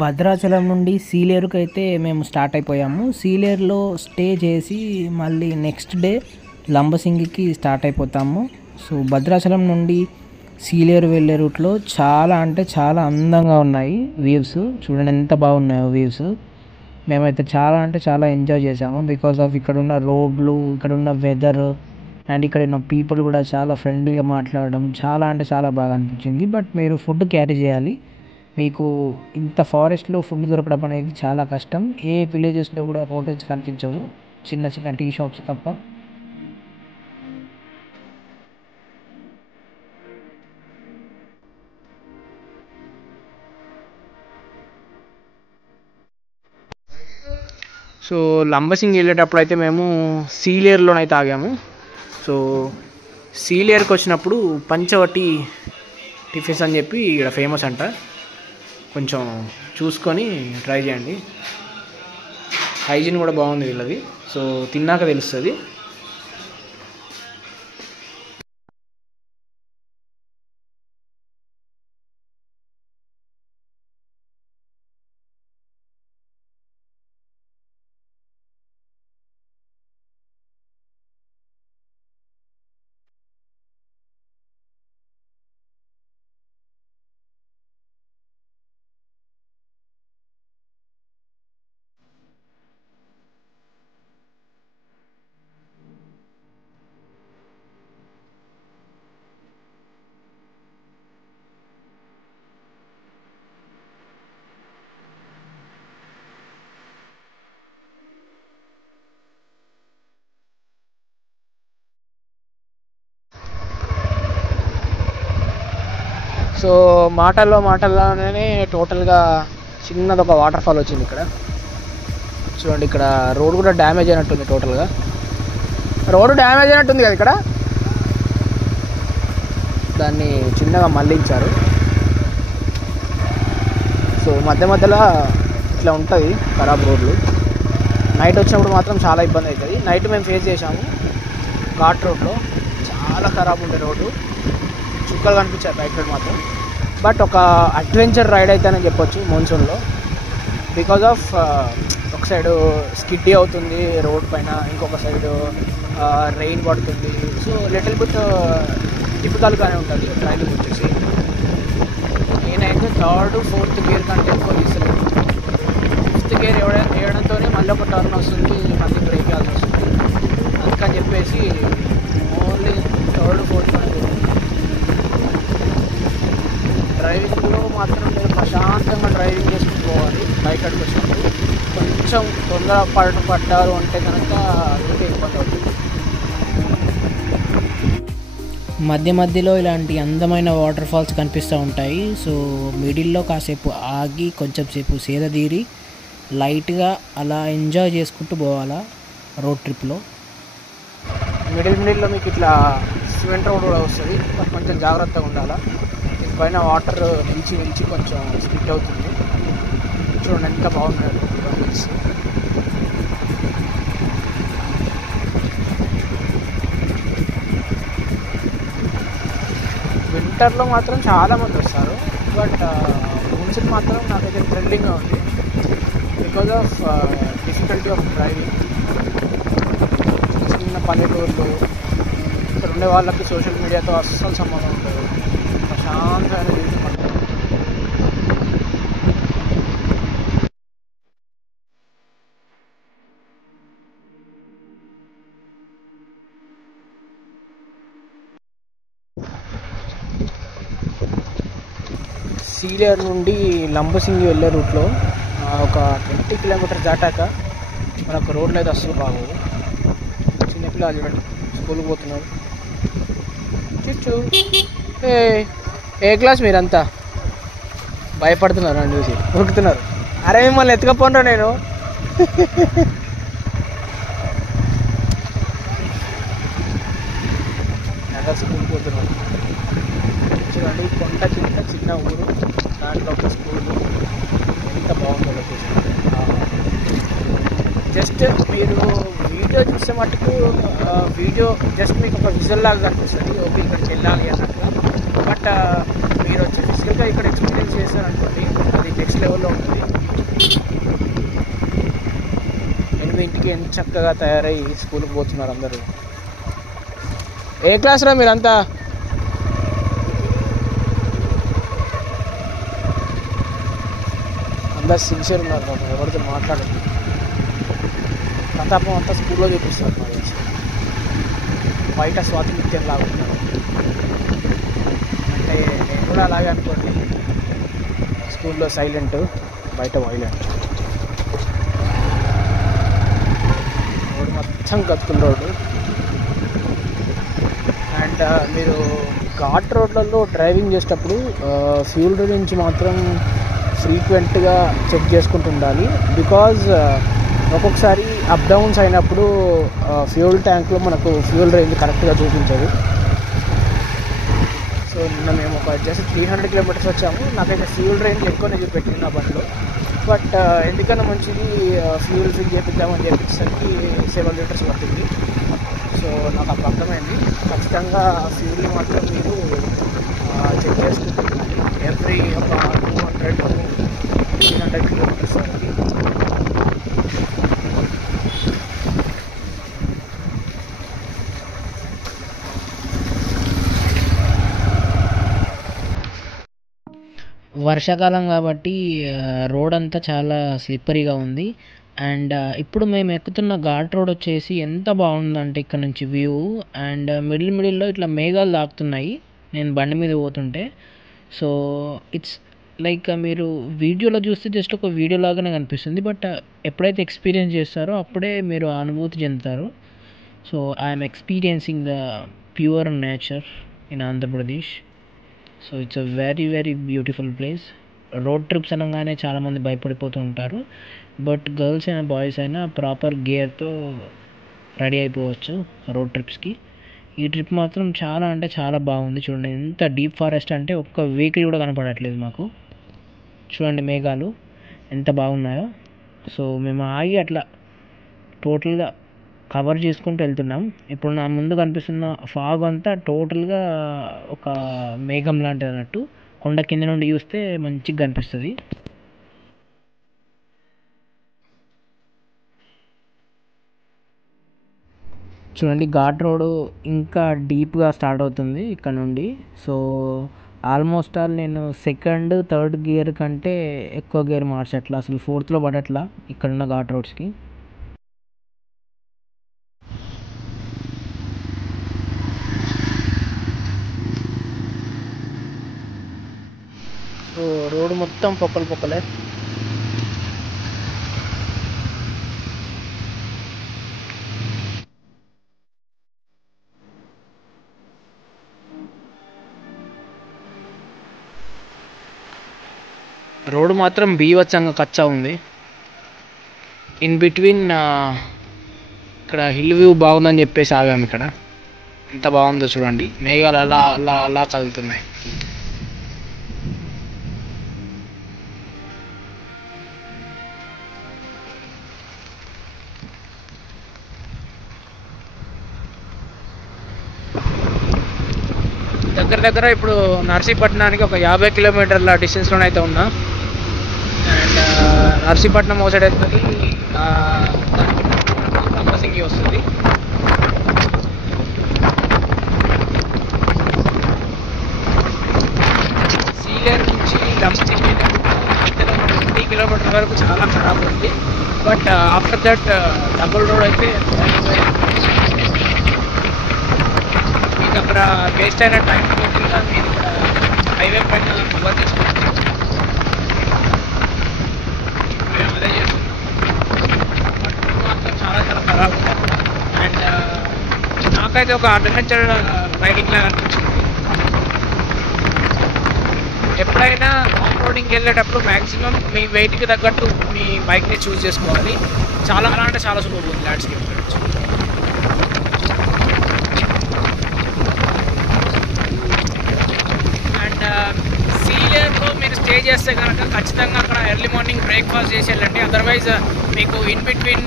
భద్రాచలం నుండి సీలేరుకి అయితే మేము స్టార్ట్ అయిపోయాము. సీలేరులో స్టే చేసి మళ్ళీ నెక్స్ట్ డే లంబసింగికి స్టార్ట్ అయిపోతాము. సో భద్రాచలం నుండి సీలేరు వెళ్ళే రూట్లో చాలా అంటే చాలా అందంగా ఉన్నాయి వ్యూస్. చూడండి ఎంత బాగున్నాయో వ్యూస్. మేమైతే చాలా అంటే చాలా ఎంజాయ్ చేసాము బికాస్ ఆఫ్ ఇక్కడ ఉన్న రోడ్లు, ఇక్కడ ఉన్న వెదర్ అండ్ ఇక్కడ ఉన్న పీపుల్ కూడా చాలా ఫ్రెండ్లీగా మాట్లాడడం చాలా అంటే చాలా బాగా అనిపించింది. బట్ మీరు ఫుడ్ క్యారీ చేయాలి. మీకు ఇంత ఫారెస్ట్లో ఫుడ్ దొరకడం అనేది చాలా కష్టం. ఏ విలేజెస్లో కూడా హోటల్స్ కనిపించవు, చిన్న చిన్న టీ షాప్స్ తప్ప. సో లంబసింగి వెళ్ళేటప్పుడు అయితే మేము సీలేరులోనైతే ఆగాము. సో సీలేరుకి వచ్చినప్పుడు పంచవటి టిఫిన్స్ అని చెప్పి ఇక్కడ ఫేమస్ అంట. కొంచెం చూసుకొని ట్రై చేయండి. హైజీన్ కూడా బాగుంది వీళ్ళది. సో తిన్నాక తెలుస్తుంది. సో మాటల్లోనే టోటల్గా చిన్నది ఒక వాటర్ ఫాల్ వచ్చింది ఇక్కడ. చూడండి ఇక్కడ రోడ్ కూడా డ్యామేజ్ అయినట్టుంది. టోటల్గా రోడ్డు డ్యామేజ్ అయినట్టుంది కదా ఇక్కడ. దాన్ని చిన్నగా మళ్ళించారు. సో మధ్యలో ఇట్లా ఉంటుంది ఖరాబ్ రోడ్లు. నైట్ వచ్చినప్పుడు మాత్రం చాలా ఇబ్బంది అవుతుంది. నైట్ మేము ఫేస్ చేసాము ఘాట్ రోడ్లో. చాలా ఖరాబ్ ఉండే రోడ్డు, చుక్కలు కనిపించాయి బైక్ రోడ్ మాత్రం. బట్ ఒక అడ్వెంచర్ రైడ్ అయితే అని చెప్పొచ్చు మాన్సూన్లో. బికాజ్ ఆఫ్ ఒక సైడు స్కిడ్డీ అవుతుంది రోడ్ పైన, ఇంకొక సైడు రెయిన్ పడుతుంది. సో లిటిల్ బిట్ డిఫికల్ట్గానే ఉంటుంది డ్రైవింగ్ వచ్చేసి. నేనైతే 3rd 4th గేర్ కంటే ఎక్కువ తీసలేదు. 5th గేర్ వేయడంతోనే మళ్ళీ ఒక టర్న్ వస్తుంది, మళ్ళీ బ్రేక్ వేయాల్సి వస్తుంది. అందుకని చెప్పేసి ఓన్లీ 3rd 4th అనేది. డ్రైవింగ్లో మాత్రం మీరు ప్రశాంతంగా డ్రైవింగ్ చేసుకుని పోవాలి. బైక్ అడ్డుకు వచ్చినప్పుడు కొంచెం తొందర పడ్డారు అంటే కనుక అందుకే ఇబ్బంది అవుతుంది. మధ్యలో ఇలాంటి అందమైన వాటర్ ఫాల్స్ కనిపిస్తూ ఉంటాయి. సో మిడిల్లో కాసేపు ఆగి కొంచెం సేపు సేద తీరి లైట్గా అలా ఎంజాయ్ చేసుకుంటూ పోవాలా రోడ్ ట్రిప్లో. మిడిల్లో మీకు ఇట్లా సిమెంట్ రోడ్ కూడా వస్తుంది. కొంచెం జాగ్రత్తగా ఉండాలా. పైన వాటర్ నిలిచి కొంచెం స్కిడ్ అవుతుంది. చూడండి ఎంత బాగున్నాడు. వింటర్లో మాత్రం చాలామంది వస్తారు. బట్ మున్సిల్ మాత్రం నాకైతే థ్రిల్లింగ్గా ఉంది because of difficulty of driving. చిన్న పల్లెటూర్లు ఇక్కడ ఉండే వాళ్ళకి సోషల్ మీడియాతో అస్సలు సంబంధం ఉంటుంది. ప్రశాంతమైన జీవితం. సీలేరు నుండి లంబసింగి వెళ్ళే రూట్లో ఒక 20 కిలోమీటర్స్ దాటాక మనకు రోడ్లు అయితే అస్సలు బాగోవు. చిన్నపిల్లలు చూడండి స్కూల్కి పోతున్నారు. చిచ్చు ఏ క్లాస్ మీరంతా భయపడుతున్నారు అని చూసి ఉరుకుతున్నారు. అరే మిమ్మల్ని ఎత్తుకపోండ్రా నేను. అందరు స్కూల్కి పోతున్నారు. చూడండి కొండ చిన్న ఊరు, దాంట్లో ఒక స్కూల్. ఎంత బాగుందో లొకేషన్. జస్ట్ మీరు వీడియో చూసే మటుకు వీడియో జస్ట్ మీకు ఒక విజువల్ లాగా కనిపిస్తుంది, ఓకే ఇక్కడికి వెళ్ళాలి అన్నట్టుగా. బట్ మీరు వచ్చేసి యాక్చువల్గా ఇక్కడ ఎక్స్పీరియన్స్ చేశారనుకోండి, అది నెక్స్ట్ లెవెల్లో ఉంటుంది. 8కి ఎంత చక్కగా తయారై స్కూల్కి పోతున్నారు అందరూ. ఏ క్లాస్ రా మీరంతా? అందరు సిన్సియర్ ఉన్నారు పాపం, ఎవరితో మాట్లాడండి. ప్రతాపం అంతా స్కూల్లో చూపిస్తారు నాకు తెలిసి. బయట స్వాతంత్ర్యం లాగా ఉన్నారు. అంటే నేను కూడా అలాగే అనుకోండి, స్కూల్లో సైలెంట్, బయట వైలెంట్. రోడ్డు మొత్తం కత్తుల రోడ్డు. అండ్ మీరు ఘాట్ రోడ్లలో డ్రైవింగ్ చేసేటప్పుడు ఫ్యూల్ గురించి మాత్రం ఫ్రీక్వెంట్గా చెక్ చేసుకుంటూ ఉండాలి. బికాజ్ ఒక్కొక్కసారి అప్ డౌన్స్ అయినప్పుడు ఫ్యూల్ ట్యాంక్లో మనకు ఫ్యూల్ రేంజ్ కరెక్ట్గా చూపించదు. సో నిన్న మేము ఒక జస్ట్ 300 కిలోమీటర్స్ వచ్చాము. నాకైతే ఫ్యూల్ రేంజ్ ఎక్కువనే చూపెట్టింది నా బండిలో. బట్ ఎందుకన్నా మంచిది ఫ్యూల్ ఫిల్ చేపిద్దామని చెప్పేసరికి 7 లీటర్స్ పడుతుంది. సో నాకు అప్పుడు అర్థమైంది, ఖచ్చితంగా ఫ్యూల్ని మాత్రం మీరు చెక్ చేసుకుంటున్నారు ఎవ్రీ ఒక 200-300 కిలోమీటర్స్ వరకు. వర్షాకాలం కాబట్టి రోడ్ అంతా చాలా స్లిప్పరీగా ఉంది. అండ్ ఇప్పుడు మేము ఎక్కుతున్న ఘాట్ రోడ్ వచ్చేసి ఎంత బాగుందంటే ఇక్కడ నుంచి వ్యూ. అండ్ మిడిల్లో ఇట్లా మేఘాలు తాకుతున్నాయి నేను బండి మీద పోతుంటే. సో ఇట్స్ లైక్ మీరు వీడియోలో చూస్తే జస్ట్ ఒక వీడియో లాగానే కనిపిస్తుంది. బట్ ఎప్పుడైతే ఎక్స్పీరియన్స్ చేస్తారో అప్పుడే మీరు అనుభూతి చెందుతారు. So I'm experiencing the pure nature in Andhra Pradesh. So it's a very very beautiful place. Road trips అనగానే చాలామంది భయపడిపోతూ ఉంటారు. బట్ గర్ల్స్ అయినా బాయ్స్ అయినా ప్రాపర్ గేర్తో రెడీ అయిపోవచ్చు రోడ్ ట్రిప్స్కి. ఈ ట్రిప్ మాత్రం చాలా అంటే చాలా బాగుంది. చూడండి ఎంత డీప్ ఫారెస్ట్ అంటే ఒక్క వెహికల్ కూడా కనపడట్లేదు మాకు. చూడండి మేఘాలు ఎంత బాగున్నాయో. సో మేము ఆగి అట్లా టోటల్గా కవర్ చేసుకుంటూ వెళ్తున్నాం. ఇప్పుడు నా ముందు కనిపిస్తున్న ఫాగ్ అంతా టోటల్గా ఒక మేఘం లాంటిది అన్నట్టు. కొండ కింద నుండి చూస్తే మంచిగా కనిపిస్తుంది. చూడండి ఘాట్ రోడ్ ఇంకా డీప్గా స్టార్ట్ అవుతుంది ఇక్కడ నుండి. సో ఆల్మోస్ట్ ఆల్ నేను సెకండ్ థర్డ్ గేర్ కంటే ఎక్కువ గేర్ మార్చట్లా, అసలు ఫోర్త్లో పడట్లా ఇక్కడున్న ఘాట్ రోడ్స్కి. సో రోడ్డు మొత్తం పొక్కలే. రోడ్డు మాత్రం బీభత్సంగా కచ్చా ఉంది. ఇన్ బిట్వీన్ ఇక్కడ హిల్ వ్యూ బాగుందని చెప్పేసి ఆగాము. ఇక్కడ ఎంత బాగుందో చూడండి, మేఘాలు అలా అలా అలా కదులుతున్నాయి. దగ్గర ఇప్పుడు నర్సీపట్నానికి ఒక 50 కిలోమీటర్ల డిస్టెన్స్లోనే అయితే ఉన్నా. అండ్ నర్సీపట్నం ఓ సైడ్ అవుతుంది, లంబసింగి వస్తుంది. సీలేరు నుంచి లంబసింగి 20 కిలోమీటర్ల వరకు చాలా ఖరాబ్ ఉంది. But after that double road అయితే మీకు అక్కడ వేస్ట్ అయిన టైం పోకుండా మీరు ఇక్కడ హైవే పైన కవర్ చేసుకుంటారు. మేము అదే చేస్తున్నాం. బట్ మాత్రం చాలా చాలా ఖరాబ్ ఉంది. అండ్ నాకైతే ఒక అడ్వెంచర్ రైడింగ్ లాగా అనిపించింది. ఎప్పుడైనా ఆఫ్ రోడింగ్కి వెళ్ళేటప్పుడు మ్యాక్సిమం మీ వెయిట్కి తగ్గట్టు మీ బైక్ని చూస్ చేసుకోవాలి. చాలా అంటే చాలా సులభం ఉంది ల్యాండ్స్కేప్ గురించి. అండ్ సీలేరులో మీరు స్టే చేస్తే కనుక ఖచ్చితంగా అక్కడ ఎర్లీ మార్నింగ్ బ్రేక్ఫాస్ట్ చేసి వెళ్ళండి. అదర్వైజ్ మీకు ఇన్ బిట్వీన్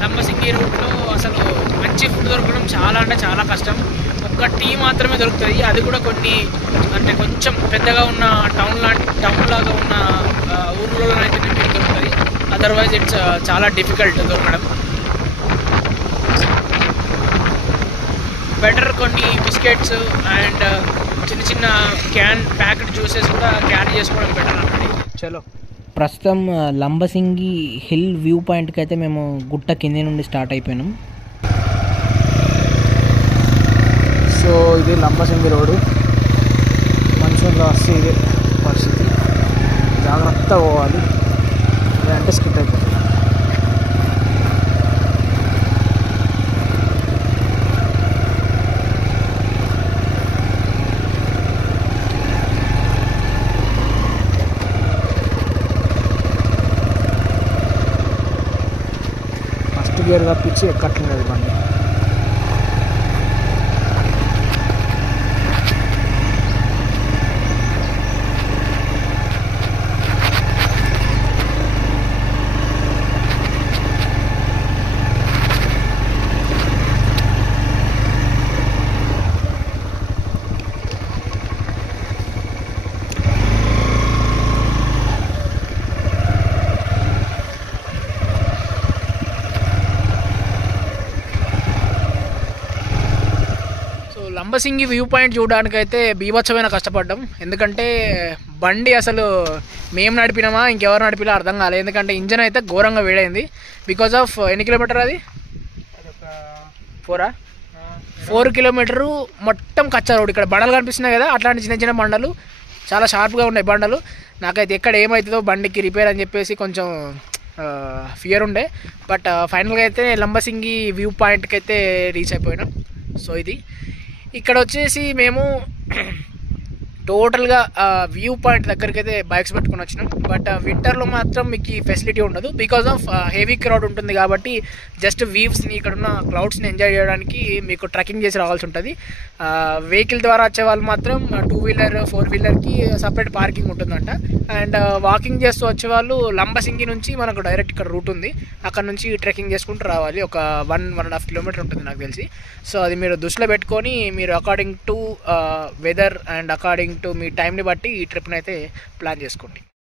లంబసింగి రూట్లో అసలు మంచి ఫుడ్ దొరకడం చాలా అంటే చాలా కష్టం. ఒక్క టీ మాత్రమే దొరుకుతుంది, అది కూడా కొన్ని అంటే కొంచెం పెద్దగా ఉన్న టౌన్ లాగా ఉన్న ఊర్లలో అయితే దొరుకుతుంది. అదర్వైజ్ ఇట్స్ చాలా డిఫికల్ట్ దొరకడం. బెటర్ కొన్ని బిస్కెట్స్ అండ్ చిన్న చిన్న ప్యాకెట్ జ్యూసెస్ కూడా క్యారీ చేసుకోవడం బెటర్ అన్నది. చలో ప్రస్తుతం లంబసింగి హిల్ వ్యూ పాయింట్కి అయితే మేము గుట్ట కింది నుండి స్టార్ట్ అయిపోయినాం. సో ఇది లంబసింగి రోడ్డు. మనుషుల్లో వస్తే ఇదే పరిస్థితి, జాగ్రత్తగా పోవాలి, లేదంటే స్కిట్ అయిపోతుంది. గేర్ తప్పించి ఎక్కట్లేదు బండి. లంబసింగి వ్యూ పాయింట్ చూడడానికైతే బీభత్సమైన కష్టపడ్డాం. ఎందుకంటే బండి అసలు మేము నడిపినామా ఇంకెవరు నడిపినా అర్థం కాలేదు. ఎందుకంటే ఇంజన్ అయితే ఘోరంగా వేడైంది. బికాజ్ ఆఫ్ ఎన్ని కిలోమీటర్ అది 4 కిలోమీటరు మొత్తం కచ్చా రోడ్. ఇక్కడ బండలు కనిపిస్తున్నాయి కదా, అట్లాంటి చిన్న చిన్న బండలు చాలా షార్ప్గా ఉన్నాయి బండలు. నాకైతే ఎక్కడ ఏమవుతుందో బండికి రిపేర్ అని చెప్పేసి కొంచెం ఫియర్ ఉండే. బట్ ఫైనల్గా అయితే లంబసింగి వ్యూ పాయింట్కి అయితే రీచ్ అయిపోయినాం. సో ఇది ఇక్కడ వచ్చేసి మేము టోటల్గా వ్యూ పాయింట్ దగ్గరికి అయితే బైక్స్ పెట్టుకుని వచ్చినాం. బట్ వింటర్లో మాత్రం మీకు ఈ ఫెసిలిటీ ఉండదు, బికాజ్ ఆఫ్ హెవీ క్రౌడ్ ఉంటుంది. కాబట్టి జస్ట్ వ్యూస్ని ఇక్కడున్న క్లౌడ్స్ని ఎంజాయ్ చేయడానికి మీకు ట్రెక్కింగ్ చేసి రావాల్సి ఉంటుంది. వెహికల్ ద్వారా వచ్చే వాళ్ళు మాత్రం 2 వీలర్ 4 వీలర్కి సపరేట్ పార్కింగ్ ఉంటుందంట. అండ్ వాకింగ్ చేస్తూ వచ్చే వాళ్ళు లంబసింగి నుంచి మనకు డైరెక్ట్ ఇక్కడ రూట్ ఉంది, అక్కడ నుంచి ట్రెక్కింగ్ చేసుకుంటూ రావాలి. ఒక 1.5 కిలోమీటర్ ఉంటుంది నాకు తెలిసి. సో అది మీరు దృష్టిలో పెట్టుకొని మీరు according to weather and according to మీ టైంని బట్టి ఈ ట్రిప్ని అయితే ప్లాన్ చేసుకోండి.